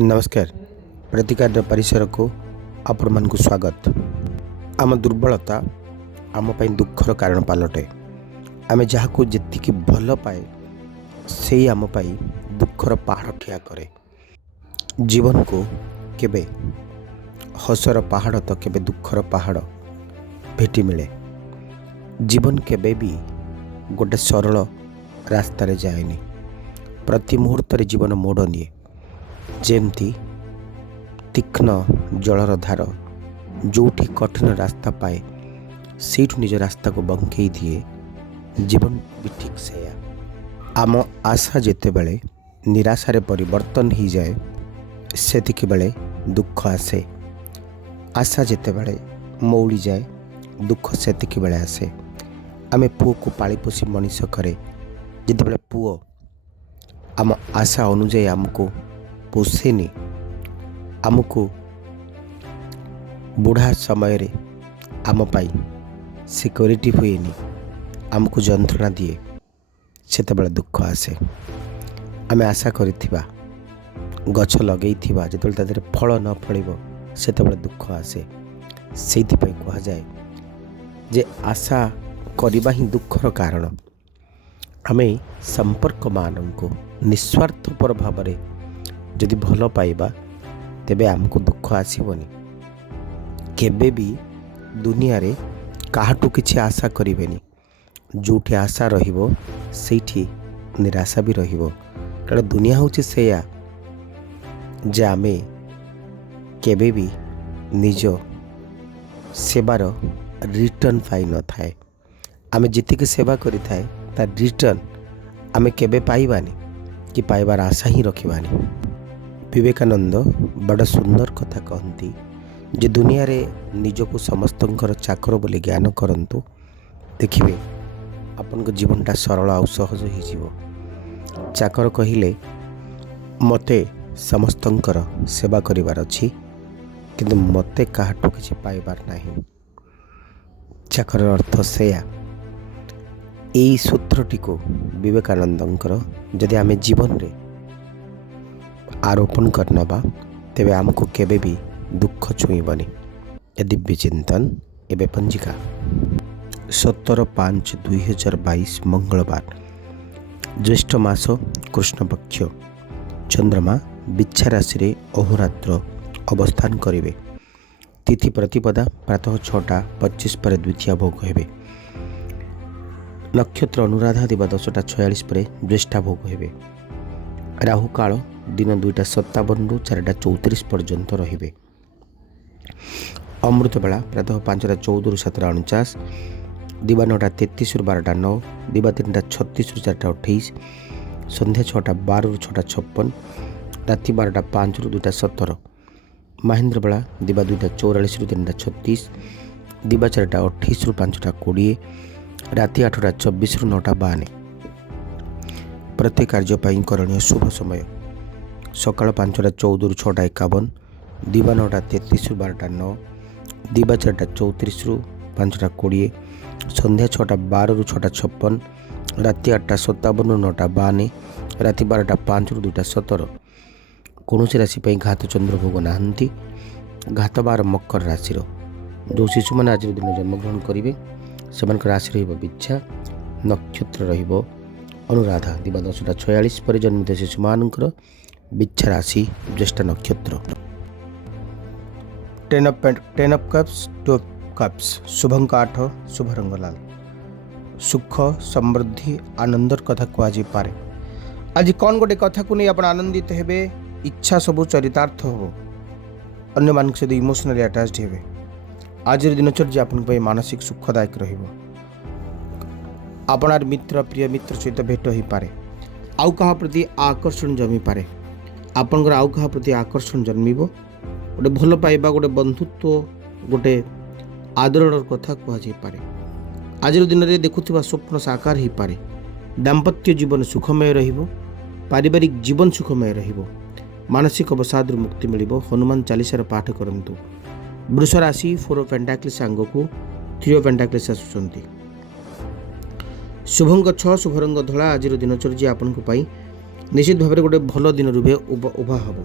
नमस्कार। प्रतिकार परिसर को आपण मानक स्वागत। आम दुर्बलता आम पाई दुखर कारण पलटे। आम जहाँ को जी भल पाए से आम पाई दुखर पहाड़ ठिया करे। जीवन को केबे हसर पहाड़ तो केबे दुखर पहाड़ भेटी मिले। जीवन केबे भी गोटे सरल रास्तार जाएनि। प्रति मुहूर्त जीवन मोड़ निए। जेमती तीक्ष्ण जलर धार जोठी कठिन रास्ता पाए सेठू निज रास्ता को बंकई दिए। जीवन भी ठीक से आम आशा जिते बड़े निराशारे परिवर्तन हो जाए सेतिक बेले दुख आसे। आशा जिते बड़े मौली जाए दुख सेतिक बेले आसे। आमे पुओ को पाली पोषी मनीष करे जिते बड़े पुओ आम आशा अनुजाई आमको पोषेनी, आमको बुढ़ा समय रे आम पाई सिक्योरिटी हुएनी, आमको जंत्रणा दिए सेते बेले दुख आसे। आमे आशा करिथिबा गछ लगई थिबा जेतेबेले ता देहरे फल न फलिबो सेते बेले दुख आसे। सेति पई कहा जाए जे आशा करिबा ही दुखर कारण। आमे संपर्क माननको निस्वार्थपर भावरे जदि भल पाइबा तेबे आमको दुख आसबनी। केबे भी दुनिया रे काहाटू किछि आशा करिवेनी। जोठी आशा रहिबो सेठी निराशा भी रहिबो। कारण दुनिया होछि सेया जे आमे केबे भी निज सेवार रिटर्न पाई न थाए। आमे जितिक सेवा करि थाए तार रिटर्न आमे केबे पाइबानी कि पाइबार आशा ही रखिबानी। विवेकानंद बड़ा सुंदर कथा कहती जे दुनिया रे निजको समस्तंकर चाकर बोली ज्ञान करंतु देखिए आपन को जीवनटा सरल आ सहज हो जीवो। चाकर कहिले मते समस्तंकर सेवा करिवार अछि किंतु मते काहाटू किछि पाइबार नाही। चाकर अर्थ सेया। एई सूत्रटी को विवेकानंदंकर जदि आमे जीवन रे आरोपण करनबा तेबे आमको केबे भी दुख छुईबनी। ए दिव्य चिंतन एबे पंजिका 17/5/2022 मंगलवार ज्येष्ठ मास कृष्ण पक्ष चंद्रमा बिच्छा राशि रे अहोरात्र अवस्थान करिवे। तिथि प्रतिपदा प्रातः 6:25 पर द्वितीय भोग हेबे। नक्षत्र अनुराधा दिवा 10:46 पर ज्येष्ठा भोग हेबे। राहु काल दिन 2:57 रु 4:34 पर्यंत रहिबे। अमृत बेला प्रातः 5:14 रु 7:49, दिवा 9:33 रु 12:09, दिवा 3:36 रु 4:28, संध्या 6:12 रु 6:56, राति 12:05 रु 2:17, महेंद्र बेला दिवा 2:44 रु 3:36, दिवा 4:28 रु 5:20, राति 8:24 रु 9:52। प्रत्येक कार्य पाई करणीय शुभ समय सकाळ 5:14 रु 6:51, दिवा 9:33 रु 12:09, दिवा 4:34 रु 5:20, संध्या 6:12 रु 6:56, राति 8:57 रु 9:52, राति 12:05 रु 2:17। कौनसी राशि पाई घात चंद्र भोग नाहंती। घात बार मकर राशि जो शिशु मैंने आज दिन जन्मग्रहण करेंगे से राशि रहिबो बिच्छा, नक्षत्र रहिबो अनुराधा, दिवा 10:46 पर जन्मित शिशु मानकर बिच्छा राशि ज्येष्ठ नक्षत्र। 10 ऑफ कप्स 2 ऑफ कप्स शुभ अंक 8, शुभ रंग लाल। सुख समृद्धि आनंदर कथा कहुई पारे। आज कौन गोटे कथा को नहीं आप आनंदित हेबे, इच्छा सबू चरितार्थ हो, अन्य मान सहित इमोशनली अटैच्ड हेबे। आज दिनचर्या आपन मानसिक सुखदायक रहिबो। आपनार मित्र प्रिय मित्र सहित भेट हो पारे। आउ कहा प्रति आकर्षण जमी पारे। आपनकर आउ कहा प्रति आकर्षण जन्मिबो। गोटे भल पाइबा, गोटे बंधुत्व, गोटे आदरर कथा कहुई पारे। आज दिन में देखुवा स्वप्न साकार हो पारे। दाम्पत्य जीवन सुखमय रहिबो। पारिवारिक जीवन सुखमय रहिबो। मानसिक अवसाद मुक्ति मिलिबो। हनुमान चालीसार पाठ करंतु। वृष राशि 4 ऑफ पेंटाक्लिस आंग को 3 ऑफ पेंटाक्लिस आसुचंती। शुभंग 6, शुभ रंग धला। आज दिनचर्या आपण निश्चित भाव में गोटे भल दिन रूपे उभा हम।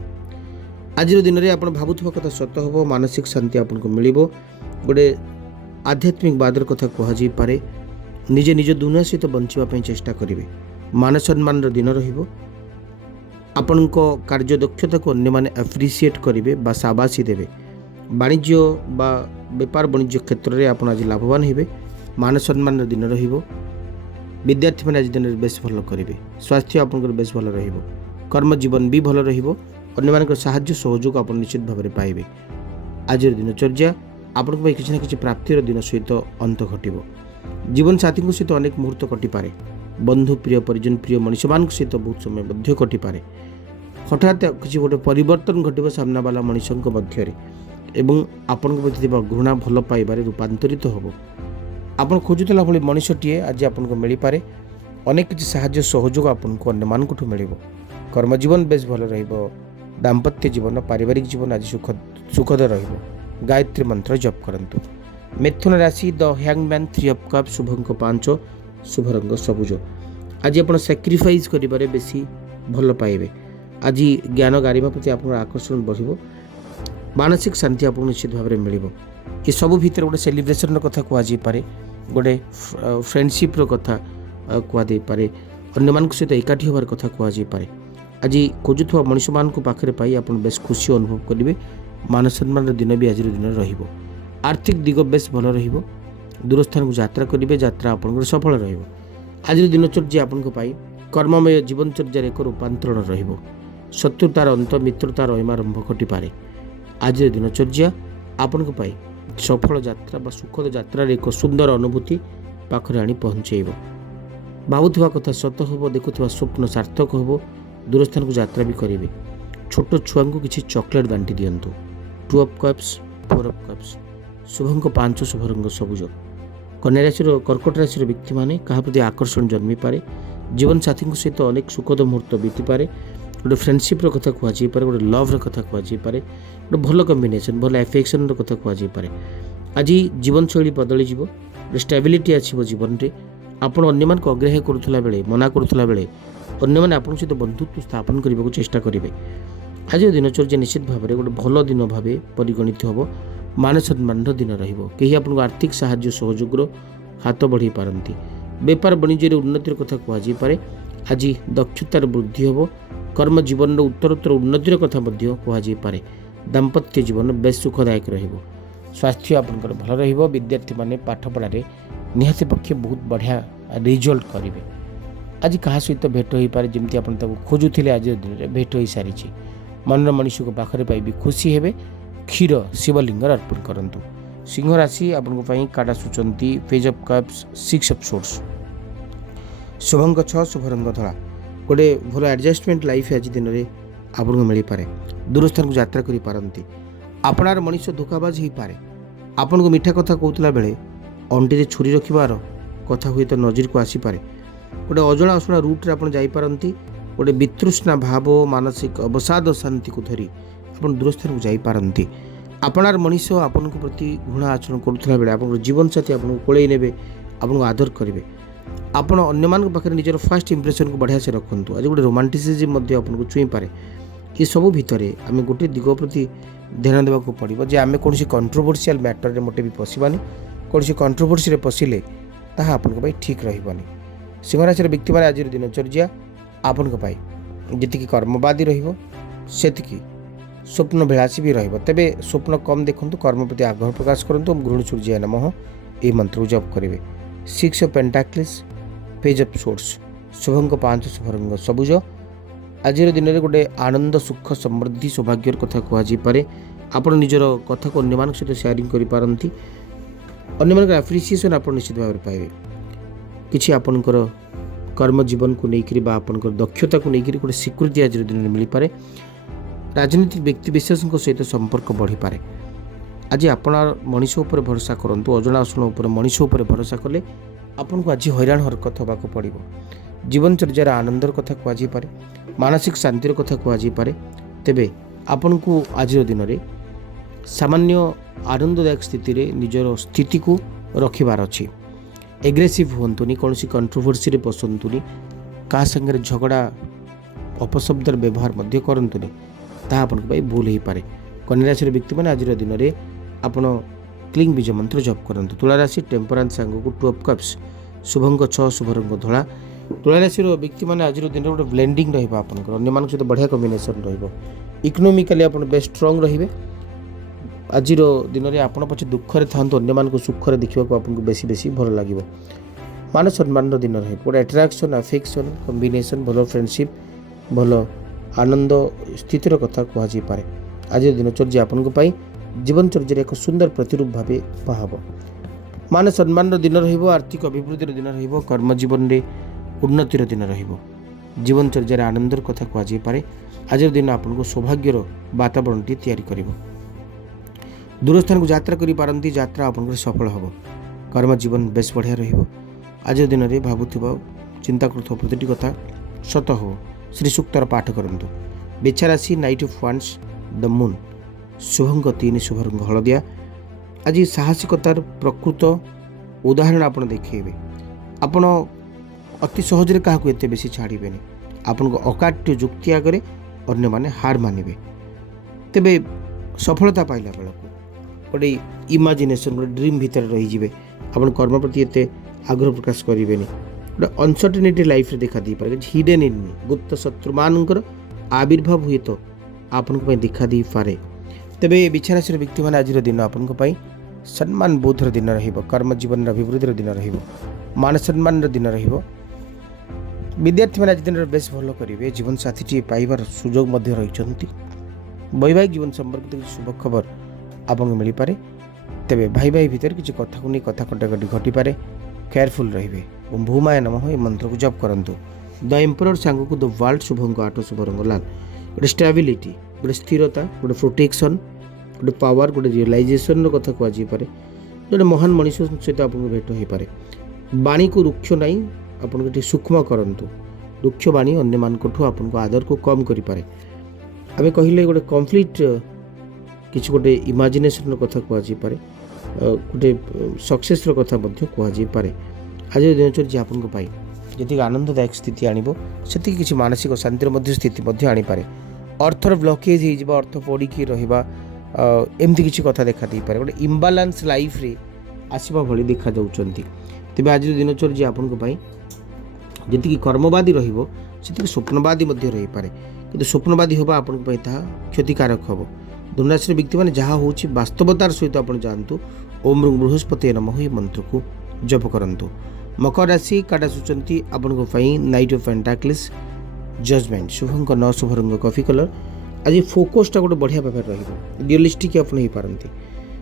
आज दिन में आप भावुवा कथा सत हम मानसिक शांति आपको मिल गोटे आध्यात्मिक बादर कथा कहुपे निजे निज दुनिया सहित बचापी चेष्टा करेंगे मान सम्मान दिन आपण कार्य दक्षता को अन्य मैंने एप्रिसीएट करेंगे बा शाबाशी देवे वाणिज्य बा बेपार वाणिज्य क्षेत्र में आप आज लाभवान हे मान सम्मान दिन विद्यार्थी मैंने आज दिन में बेस भल करेंगे स्वास्थ्य आपंकर बेस भल कर्म जीवन भी भल अन्य साहाय्य सहयोग आप निश्चित भाव में पाइबे। आज दिनचर्या आपण किसी ना कि प्राप्तिर दिन सहित अंत घटव जीवन साथी सहित अनेक मुहूर्त कटिपे बंधु प्रिय परिजन प्रिय मनुष्य मान सहित बहुत समय कटिपे हठात किसी गोटे परिवर्तन घटव सामना वाला मनुष्यों मध्य आपण प्रति घृणा भल पाइबार रूपांतरित हो आप खोजुला भाई मनुष्यटीए आज आपको मिल पारे अनेक किसी साहाय्य सहयोग आपको अन्य मानक मिल कर्मजीवन बेस भल दाम्पत्य जीवन पारिवारिक जीवन आज सुखद गायत्री मंत्र जप करंतु। मिथुन राशि द हैंगमैन 3 ऑफ कप शुभ अंक 5 शुभ रंग सबुज आज आप सैक्रिफाइस करिबारे बेसी भल पाइबे आज ज्ञान गारिमा प्रति आप आकर्षण बढ़ मानसिक शांति आपको निश्चित भाव में मिल ये सब भितर गोटे सेलिब्रेशन कथा कहुपे गोटे फ्रेंडशिप कथा कहुपे अन्य मान सहित एकाठी होवार कथा कहुपे आज खोजुवा मनुष्य मान पाखे पाई आप बेस खुशी अनुभव करेंगे मान सम्मान दिन भी आज दिन रहिबो आर्थिक दिग बेस भल रहिबो दूर स्थान को यात्रा करेंगे यात्रा आपंकर सफल रहिबो आज दिनचर्या आपंक पाई कर्ममय जीवनचर्या एक रूपांतरण रहिबो शत्रुतार अंत मित्रतार अहिमारंभ घटिपारे आज दिनचर्या आपंक पाई सफल यात्रा बा सुखद यात्रा एक सुंदर अनुभूति पाखरे आनी पहुँचेब भावुवा कथा सत हम देखुवा स्वप्न सार्थक हम दूरस्थान को यात्रा भी करेंगे छोट छुआ को किसी चॉकलेट बांटी दिंतु 2 ऑफ कप्स 4 ऑफ कप्स शुभ अंक 5 शुभ रंग सबुज कन्या राशि कर्कट राशि व्यक्ति मैंने क्या प्रति आकर्षण जन्मी पारे जीवन साथी सहित अनेक सुखद मुहूर्त बीती पारे गोटे फ्रेंडशिप कथा कहुपे गोटे लव्र कथा कहुपे गोटे भल कम्बिनेसन भल एफेक्शन कथा कहुपे आज जीवन शैली बदली स्टेबिलिटी आसो जीवन में आपण अन्य मान अग्राह्य करुला बेले मना करुला बेले अन्य मैंने आपन सहित बंधुत्व स्थापन करने को चेष्टा करेंगे आज दिनचर्या निश्चित भाव में गोटे भल दिन भाव परिगणित हम मान सम्मान दिन रही आपको आर्थिक साहाय्य सहयोग हाथ बढ़ी पारती बेपार वाणिज्य उन्नतिर कथा कहुपे आज दक्षतार वृद्धि हम कर्म जीवन उत्तरोत्तर उन्नतिर कथा कहुपे दाम्पत्य जीवन बेस सुखदायक स्वास्थ्य आपंकर भल विद्यार्थी मैंने पाठ पढ़ारे निहाती पक्षे बहुत बढ़िया रिजल्ट करेंगे आज क्या सहित भेट हो पारे जमी आप खोजुले आज दिन में भेट हो सारी मन मनुष्य को पाखे पाइबी खुशी हे क्षीर शिवलिंग अर्पण करंतु। सिंह राशि आपको कार्ड आसुंच page of cups 6 of swords शुभ अंक 6 शुभ रंग धला गोटे भल एडजस्टमेंट लाइफ आज दिन में आपको मिल पारे दूरस्थान को यात्रा करि पारंती आपणार मनुष्य धोखाबाज हो पारे आपन को मीठा कथा कहूला बेले अंटी रे छुरी रखिबार कथा हुए तो नजर को आसीपारे गोटे अजणा अशुणा रूट्रे आप जापारती गोटे वितृष्णा भाव मानसिक अवसाद शांति को धरी आप दूरस्थान को जापारती आपणार मनुष्य आपन प्रति घृणा आचरण करुला बेले आप जीवन साथी आपको कोड़े ने आपको आदर करेंगे आपण अन्य मान पाखे निजर फर्स्ट इंप्रेशन को बढ़िया से रखु आज गोटे रोमांटिसिज्म आपको छुई पारे ये सब भितर आम गोटे दिग प्रति ध्यान देवाक पड़ो जे आम कौन कंट्रोवर्शियल मैटर में मोटे भी पशिबानी कौन कंट्रोवर्सी पशिले ताहा आपन ठीक रही सिंहराशि व्यक्ति मैंने आज दिनचर्या आपण जी कर्मवादी रही स्वप्न विलासी भी तेबे स्वप्न कम देखूँ कर्म प्रति आग्रह प्रकाश करूँ गृहिणी सूर्य नमः ये मंत्र को जप करेंगे 6 ऑफ पेंटाक्लिस पेज ऑफ सोर्स शुभ अंक 5 शुभ रंग सबुज आज दिन में गोटे आनंद सुख समृद्धि सौभाग्यर कथा कहुपे आप निजर कथा को अन्य सहित सेयारिंग करपारती अन्य एप्रिसिएसन आप निश्चित भाव में पाइबे किसी आपणकर कर्म जीवन को लेकर आपणकर दक्षता को लेकर गोटे स्वीकृति आज दिन में मिल पारे राजनीतिक व्यक्ति विशेष सहित संपर्क बढ़ी पारे आज आपण मनीष उपर भरोसा करंतु अजणा अशुणा उपर मनीष उपर भरोसा कले आपन को आज हैरान हरकत होबाक पड़िबो जीवनचर्यार आनंदर कथा कहुपे मानसिक शांतिर कथा कहुपे तेबे आपन को आज दिन में सामान्य आनंददायक स्थिति रे निजर स्थिति को रखिबार अछि एग्रेसिव हुंतुनी कौन कंट्रोवर्सी रे पसंतुनी क्या संगे झगड़ा अपशब्दर व्यवहार मध्य करंतुनी ତାହା ଆପଣଙ୍କ ପାଇଁ ଭୁଲ ହୋଇପାରେ। କନ୍ୟା ରାଶିର ବ୍ୟକ୍ତିମାନେ ଆଜିର ଦିନରେ ଆପଣ କ୍ଲିଂ ବୀଜ ମନ୍ତ୍ର ଜପ କରନ୍ତୁ। ତୁଳା ରାଶି ଟେମ୍ପରାନ୍ସ ସାଙ୍ଗକୁ 2 ଅଫ୍ କପ୍ସ, ଶୁଭଙ୍କ 6, ଶୁଭରଙ୍ଗ ଧଳା। ତୁଳା ରାଶିର ବ୍ୟକ୍ତିମାନେ ଆଜିର ଦିନରେ ଗୋଟେ ବ୍ଲେଣ୍ଡିଂ ରହିବ ଆପଣଙ୍କର, ଅନ୍ୟମାନଙ୍କ ସହିତ ବଢ଼ିଆ କମ୍ବିନେସନ୍ ରହିବ। ଇକୋନୋମିକାଲି ଆପଣ ବେଶ ଷ୍ଟ୍ରଙ୍ଗ ରହିବେ। ଆଜିର ଦିନରେ ଆପଣ ପଛେ ଦୁଃଖରେ ଥାଆନ୍ତୁ, ଅନ୍ୟମାନଙ୍କୁ ସୁଖରେ ଦେଖିବାକୁ ଆପଣଙ୍କୁ ବେଶୀ ଭଲ ଲାଗିବ। ମାନ ସମ୍ମାନର ଦିନ ରହିବ। ଗୋଟେ ଆଟ୍ରାକ୍ସନ୍, ଆଫେକ୍ସନ୍ କମ୍ବିନେସନ୍, ଭଲ ଫ୍ରେଣ୍ଡସିପ୍, ଭଲ ଆନନ୍ଦ ସ୍ଥିତିର କଥା କୁହାଯାଇପାରେ। ଆଜିର ଦିନଚର୍ଯ୍ୟା ଆପଣଙ୍କ ପାଇଁ ଜୀବନଚର୍ଯ୍ୟାରେ ଏକ ସୁନ୍ଦର ପ୍ରତିରୂପ ଭାବେ ହେବ। ମାନ ସମ୍ମାନର ଦିନ ରହିବ। ଆର୍ଥିକ ଅଭିବୃଦ୍ଧିର ଦିନ ରହିବ। କର୍ମଜୀବନରେ ଉନ୍ନତିର ଦିନ ରହିବ। ଜୀବନଚର୍ଯ୍ୟାରେ ଆନନ୍ଦର କଥା କୁହାଯାଇପାରେ। ଆଜିର ଦିନ ଆପଣଙ୍କୁ ସୌଭାଗ୍ୟର ବାତାବରଣଟି ତିଆରି କରିବ। ଦୂରସ୍ଥାନକୁ ଯାତ୍ରା କରିପାରନ୍ତି, ଯାତ୍ରା ଆପଣଙ୍କର ସଫଳ ହେବ। କର୍ମଜୀବନ ବେଶ ବଢ଼ିଆ ରହିବ। ଆଜିର ଦିନରେ ଭାବୁଥିବା ଚିନ୍ତା କରୁଥିବା ପ୍ରତିଟି କଥା ସତ ହେବ। ଶ୍ରୀ ସୂକ୍ତର ପାଠ କରନ୍ତୁ। ବିଛା ରାଶି ନାଇଟ୍ ଅଫ୍ ୱାଣ୍ଡସ୍, ଦ ମୁନ୍, ଶୁଭଙ୍କ 3, ଶୁଭରଙ୍ଗ ହଳଦିଆ। ଆଜି ସାହସିକତାର ପ୍ରକୃତ ଉଦାହରଣ ଆପଣ ଦେଖାଇବେ। ଆପଣ ଅତି ସହଜରେ କାହାକୁ ଏତେ ବେଶୀ ଛାଡ଼ିବେନି। ଆପଣଙ୍କ ଅକାଟ୍ୟ ଯୁକ୍ତି ଆଗରେ ଅନ୍ୟମାନେ ହାର ମାନିବେ। ତେବେ ସଫଳତା ପାଇଲା ବେଳକୁ ଗୋଟେ ଇମାଜିନେସନ୍, ଗୋଟେ ଡ୍ରିମ୍ ଭିତରେ ରହିଯିବେ। ଆପଣ କର୍ମ ପ୍ରତି ଏତେ ଆଗ୍ରହ ପ୍ରକାଶ କରିବେନି। ଗୋଟେ ଅନସର୍ଟନିଟି ଲାଇଫ୍ରେ ଦେଖା ଦେଇପାରେ। ହିଡେନ୍ ଏନିମି, ଗୁପ୍ତ ଶତ୍ରୁମାନଙ୍କର ଆବିର୍ଭାବ ହୁଏତ ଆପଣଙ୍କ ପାଇଁ ଦେଖା ଦେଇପାରେ। ତେବେ ବିଛା ରାଶିର ବ୍ୟକ୍ତିମାନେ ଆଜିର ଦିନ ଆପଣଙ୍କ ପାଇଁ ସମ୍ମାନ ବୋଧର ଦିନ ରହିବ। କର୍ମଜୀବନର ଅଭିବୃଦ୍ଧିର ଦିନ ରହିବ। ମାନ ସମ୍ମାନର ଦିନ ରହିବ। ବିଦ୍ୟାର୍ଥୀମାନେ ଆଜି ଦିନରେ ବେଶ ଭଲ କରିବେ। ଜୀବନସାଥୀଟିଏ ପାଇବାର ସୁଯୋଗ ମଧ୍ୟ ରହିଛନ୍ତି। ବୈବାହିକ ଜୀବନ ସମ୍ପର୍କିତ କିଛି ଶୁଭ ଖବର ଆପଣଙ୍କୁ ମିଳିପାରେ। ତେବେ ଭାଇ ଭିତରେ କିଛି କଥାକୁ ନେଇ କଥା କଟାକଟି ଘଟିପାରେ। କେୟାରଫୁଲ୍ ରହିବେ। ଭୂମାୟ ନମଃ ଏ ମନ୍ତ୍ରକୁ ଜପ କରନ୍ତୁ। ଦ ଏମ୍ପରର ସାଙ୍ଗକୁ ଦ ୱାର୍ଲ୍ଡ, ଶୁଭଙ୍କ 8, ଶୁଭରଙ୍ଗ ଲାଲ। ଗୋଟେ ଷ୍ଟାବିଲିଟି, ଗୋଟେ ସ୍ଥିରତା, ଗୋଟେ ପ୍ରୋଟେକ୍ସନ୍, ଗୋଟେ ପାୱାର, ଗୋଟେ ରିଏଲାଇଜେସନ୍ର କଥା କୁହାଯାଇପାରେ। ଗୋଟେ ମହାନ ମଣିଷ ସହିତ ଆପଣଙ୍କୁ ଭେଟ ହୋଇପାରେ। ବାଣୀକୁ ରୁକ୍ଷ ନାହିଁ, ଆପଣଙ୍କୁ ଟିକେ ସୂକ୍ଷ୍ମ କରନ୍ତୁ। ରୁକ୍ଷ ବାଣୀ ଅନ୍ୟମାନଙ୍କଠୁ ଆପଣଙ୍କ ଆଦରକୁ କମ୍ କରିପାରେ। ଆମେ କହିଲେ ଗୋଟେ କମ୍ପ୍ଲିଟ୍ କିଛି ଗୋଟେ ଇମାଜିନେସନ୍ର କଥା କୁହାଯାଇପାରେ। ଗୋଟେ ସକ୍ସେସ୍ର କଥା ମଧ୍ୟ କୁହାଯାଇପାରେ। ଆଜିର ଦିନଚର୍ଯ୍ୟା ଆପଣଙ୍କ ପାଇଁ ଯେତିକି ଆନନ୍ଦଦାୟକ ସ୍ଥିତି ଆଣିବ, ସେତିକି କିଛି ମାନସିକ ଶାନ୍ତିର ମଧ୍ୟ ସ୍ଥିତି ମଧ୍ୟ ଆଣିପାରେ। ଅର୍ଥର ବ୍ଲକେଜ୍ ହେଇଯିବା, ଅର୍ଥ ପଡ଼ିକି ରହିବା, ଏମିତି କିଛି କଥା ଦେଖା ଦେଇପାରେ। ଗୋଟେ ଇମ୍ବାଲାନ୍ସ ଲାଇଫ୍ରେ ଆସିବା ଭଳି ଦେଖାଯାଉଛନ୍ତି। ତେବେ ଆଜିର ଦିନଚର୍ଯ୍ୟା ଆପଣଙ୍କ ପାଇଁ ଯେତିକି କର୍ମବାଦୀ ରହିବ, ସେତିକି ସ୍ୱପ୍ନବାଦୀ ମଧ୍ୟ ରହିପାରେ। କିନ୍ତୁ ସ୍ୱପ୍ନବାଦୀ ହେବା ଆପଣଙ୍କ ପାଇଁ ତାହା କ୍ଷତିକାରକ ହେବ। ଧନୁରାଶିର ବ୍ୟକ୍ତିମାନେ ଯାହା ହେଉଛି ବାସ୍ତବତାର ସହିତ ଆପଣ ଯାଆନ୍ତୁ। ଓମ୍ ବୃହସ୍ପତି ନମଃ ଏ ମନ୍ତ୍ରକୁ ଜପ କରନ୍ତୁ। ମକର ରାଶି କାର୍ଡ ଆସୁଛନ୍ତି ଆପଣଙ୍କ ପାଇଁ ନାଇଟ୍ ଅଫ୍ ପେଣ୍ଟାକ୍ଲିସ୍, ଜଜମେଣ୍ଟ, ଶୁଭଙ୍କ 9, ଶୁଭରଙ୍ଗ କଫି କଲର୍। ଆଜି ଫୋକସ୍ଟା ଗୋଟେ ବଢ଼ିଆ ଭାବରେ ରହିବ। ରିଅଲିଷ୍ଟିକ୍ ଆପଣ ହେଇପାରନ୍ତି।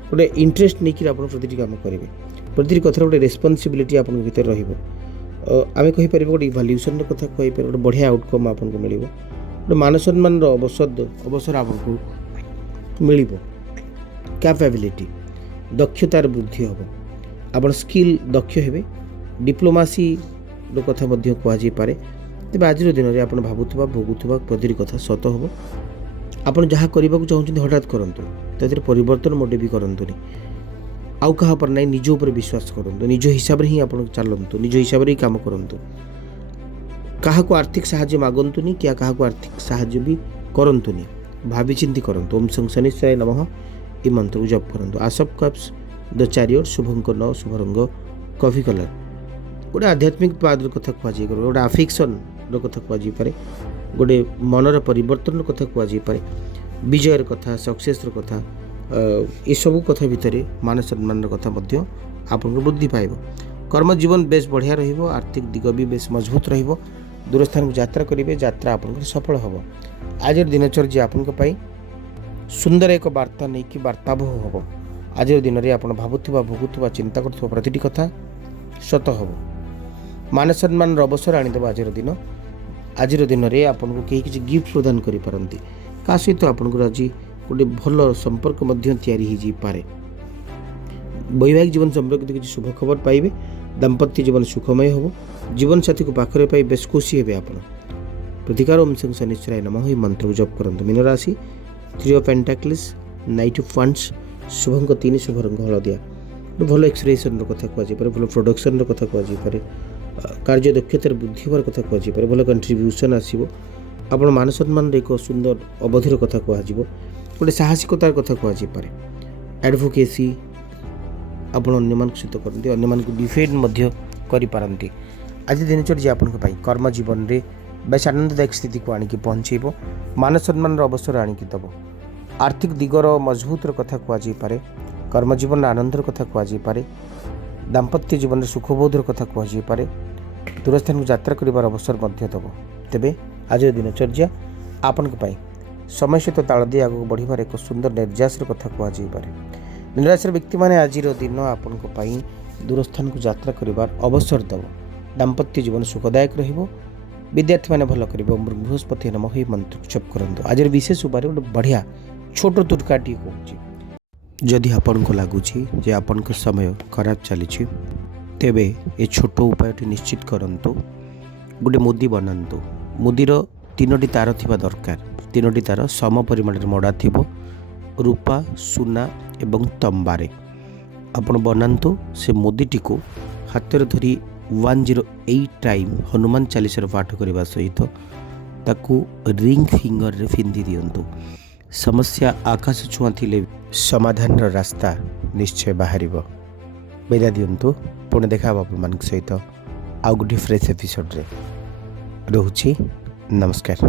ଗୋଟେ ଇଣ୍ଟରେଷ୍ଟ ନେଇକି ଆପଣ ପ୍ରତିଟି କାମ କରିବେ। ପ୍ରତିଟି କଥାର ଗୋଟେ ରେସ୍ପନ୍ସିବିଲିଟି ଆପଣଙ୍କ ଭିତରେ ରହିବ। ଆମେ କହିପାରିବା ଗୋଟେ ଇଭାଲ୍ୟୁସନ୍ର କଥା କହିପାରିବା। ଗୋଟେ ବଢ଼ିଆ ଆଉଟକମ୍ ଆପଣଙ୍କୁ ମିଳିବ। ଗୋଟେ ମାନ ସମ୍ମାନର ଅବସର ଆପଣଙ୍କୁ ମିଳିବ। କ୍ୟାପାବିଲିଟି, ଦକ୍ଷତାର ବୃଦ୍ଧି ହେବ। ଆପଣ ସ୍କିଲ୍ ଦକ୍ଷ ହେବେ। ଡିପ୍ଲୋମାସିର କଥା ମଧ୍ୟ କୁହାଯାଇପାରେ। ତେବେ ଆଜିର ଦିନରେ ଆପଣ ଭାବୁଥିବା ଭୋଗୁଥିବା ପ୍ରତିଟି କଥା ସତ ହେବ। ଆପଣ ଯାହା କରିବାକୁ ଚାହୁଁଛନ୍ତି ହଠାତ୍ କରନ୍ତୁ। ତାଦେହରେ ପରିବର୍ତ୍ତନ ମୋଟେ ବି କରନ୍ତୁନି। ଆଉ କାହା ଉପରେ ନାହିଁ, ନିଜ ଉପରେ ବିଶ୍ୱାସ କରନ୍ତୁ। ନିଜ ହିସାବରେ ହିଁ ଆପଣ ଚାଲନ୍ତୁ। ନିଜ ହିସାବରେ ହିଁ କାମ କରନ୍ତୁ। କାହାକୁ ଆର୍ଥିକ ସାହାଯ୍ୟ ମାଗନ୍ତୁନି, କାହାକୁ ଆର୍ଥିକ ସାହାଯ୍ୟ ବି କରନ୍ତୁନି। ଭାବିଚିନ୍ତି କରନ୍ତୁ। ଓମ୍ ସଂ ଶନିଶ୍ଚରାୟ ନମଃ ଏ ମନ୍ତ୍ରକୁ ଜପ କରନ୍ତୁ। Ace of cups, the chariot, ଶୁଭଙ୍କ 9, ଶୁଭରଙ୍ଗ କଫି କଲର୍। ଗୋଟେ ଆଧ୍ୟାତ୍ମିକ ପାଦର କଥା କୁହାଯାଇପାରେ। ଗୋଟେ ଆଫେକ୍ସନ୍ର କଥା କୁହାଯାଇପାରେ। ଗୋଟେ ମନର ପରିବର୍ତ୍ତନର କଥା କୁହାଯାଇପାରେ। ବିଜୟର କଥା, ସକ୍ସେସ୍ର କଥା, ଏସବୁ କଥା ଭିତରେ ମାନ ସମ୍ମାନର କଥା ମଧ୍ୟ ଆପଣଙ୍କ ବୃଦ୍ଧି ପାଇବ। କର୍ମଜୀବନ ବେଶ ବଢ଼ିଆ ରହିବ। ଆର୍ଥିକ ଦିଗ ବି ବେଶ ମଜବୁତ ରହିବ। ଦୂରସ୍ଥାନକୁ ଯାତ୍ରା କରିବେ, ଯାତ୍ରା ଆପଣଙ୍କର ସଫଳ ହେବ। ଆଜିର ଦିନଚର୍ଯ୍ୟା ଆପଣଙ୍କ ପାଇଁ ସୁନ୍ଦର ଏକ ବାର୍ତ୍ତା ନେଇକି ବାର୍ତ୍ତାବହ ହେବ। ଆଜିର ଦିନରେ ଆପଣ ଭାବୁଥିବା ଭୋଗୁଥିବା ଚିନ୍ତା କରୁଥିବା ପ୍ରତିଟି କଥା ସତ ହେବ। ମାନ ସମ୍ମାନର ଅବସର ଆଣିଦେବ ଆଜିର ଦିନ। ଆଜିର ଦିନରେ ଆପଣଙ୍କୁ କେହି କିଛି ଗିଫ୍ଟ ପ୍ରଦାନ କରିପାରନ୍ତି। କାହା ସହିତ ଆପଣଙ୍କର ଆଜି ଗୋଟେ ଭଲ ସମ୍ପର୍କ ମଧ୍ୟ ତିଆରି ହୋଇଯାଇପାରେ। ବୈବାହିକ ଜୀବନ ସମ୍ପର୍କିତ କିଛି ଶୁଭ ଖବର ପାଇବେ। ଦାମ୍ପତ୍ୟ ଜୀବନ ସୁଖମୟ ହେବ। ଜୀବନସାଥୀକୁ ପାଖରେ ପାଇ ବେଶ ଖୁସି ହେବେ ଆପଣ। ପ୍ରତିକାର ଓମ୍ ସଂ ଶନିଶ୍ଚରାୟ ନମଃ ଏ ମନ୍ତ୍ରକୁ ଜପ କରନ୍ତୁ। ମୀନ ରାଶି 3 ଅଫ୍ ପେଣ୍ଟାକ୍ଲିସ୍, ନାଇଟ୍ ଅଫ୍ ୱାଣ୍ଡସ୍, ଶୁଭଙ୍କ 3, ଶୁଭରଙ୍ଗ ହଳଦିଆ। ଗୋଟେ ଭଲ ଏକ୍ସପ୍ରେସନ୍ର କଥା କୁହାଯାଇପାରେ। ଭଲ ପ୍ରୋଡକ୍ସନ୍ର କଥା କୁହାଯାଇପାରେ। କାର୍ଯ୍ୟ ଦକ୍ଷତାର ବୃଦ୍ଧି ହେବାର କଥା କୁହାଯାଇପାରେ। ଭଲ କଣ୍ଟ୍ରିବ୍ୟୁସନ୍ ଆସିବ। ଆପଣ ମାନ ସମ୍ମାନର ଏକ ସୁନ୍ଦର ଅବଧିର କଥା କୁହାଯିବ। ଗୋଟେ ସାହସିକତାର କଥା କୁହାଯାଇପାରେ। ଆଡ଼ଭୋକେସି ଆପଣ ଅନ୍ୟମାନଙ୍କ ସହିତ କରନ୍ତି, ଅନ୍ୟମାନଙ୍କୁ ଡିଫେଣ୍ଡ ମଧ୍ୟ କରିପାରନ୍ତି। ଆଜି ଦିନଚର୍ଯ୍ୟା ଆପଣଙ୍କ ପାଇଁ କର୍ମ ଜୀବନରେ ବେଶ ଆନନ୍ଦଦାୟକ ସ୍ଥିତିକୁ ଆଣିକି ପହଞ୍ଚାଇବ। ମାନ ସମ୍ମାନର ଅବସର ଆଣିକି ଦେବ। ଆର୍ଥିକ ଦିଗର ମଜବୁତର କଥା କୁହାଯାଇପାରେ। କର୍ମଜୀବନର ଆନନ୍ଦର କଥା କୁହାଯାଇପାରେ। ଦାମ୍ପତ୍ୟ ଜୀବନରେ ସୁଖବୋଧର କଥା କୁହାଯାଇପାରେ। ଦୂରସ୍ଥାନକୁ ଯାତ୍ରା କରିବାର ଅବସର ମଧ୍ୟ ଦେବ। ତେବେ ଆଜିର ଦିନଚର୍ଯ୍ୟା ଆପଣଙ୍କ ପାଇଁ ସମୟ ସହିତ ତାଳ ଦେଇ ଆଗକୁ ବଢ଼ିବାର ଏକ ସୁନ୍ଦର ନିର୍ଯାସର କଥା କୁହାଯାଇପାରେ। ନିରାଶର ବ୍ୟକ୍ତିମାନେ ଆଜିର ଦିନ ଆପଣଙ୍କ ପାଇଁ ଦୂରସ୍ଥାନକୁ ଯାତ୍ରା କରିବାର ଅବସର ଦେବ। ଦାମ୍ପତ୍ୟ ଜୀବନ ସୁଖଦାୟକ ରହିବ। ବିଦ୍ୟାର୍ଥୀମାନେ ଭଲ କରିବ। ବୃହସ୍ପତି ନମଃ ଏହି ମନ୍ତ୍ରକୁ ଜପ କରନ୍ତୁ। ଆଜିର ବିଶେଷ ଉପାୟରେ ଗୋଟେ ବଢ଼ିଆ ଛୋଟ ତୁଟକାଟିଏ କହୁଛି। ଯଦି ଆପଣଙ୍କୁ ଲାଗୁଛି ଯେ ଆପଣଙ୍କ ସମୟ ଖରାପ ଚାଲିଛି, ତେବେ ଏ ଛୋଟ ଉପାୟଟି ନିଶ୍ଚିତ କରନ୍ତୁ। ଗୋଟେ ମୁଦି ବନାନ୍ତୁ। ମୁଦିର 3ଟି ତାର ଥିବା ଦରକାର। 3ଟି ତାର ସମ ପରିମାଣରେ ମଡ଼ା ଥିବ, ରୂପା, ସୁନା ଏବଂ ତମ୍ବାରେ। ଆପଣ ବନାନ୍ତୁ। ସେ ମୁଦିଟିକୁ ହାତରେ ଧରି 108 ଟାଇମ୍ ହନୁମାନ ଚାଳିଶାର ପାଠ କରିବା ସହିତ ତାକୁ ରିଙ୍ଗ ଫିଙ୍ଗରରେ ପିନ୍ଧି ଦିଅନ୍ତୁ। ସମସ୍ୟା ଆକାଶ ଛୁଆଁ ଥିଲେ ସମାଧାନର ରାସ୍ତା ନିଶ୍ଚୟ ବାହାରିବ। ବିଦାୟ ଦିଅନ୍ତୁ। ପୁଣି ଦେଖା ହେବ ଆପଣମାନଙ୍କ ସହିତ ଆଉ ଗୋଟିଏ ଫ୍ରେଶ୍ ଏପିସୋଡ଼ରେ। ରହୁଛି। ନମସ୍କାର।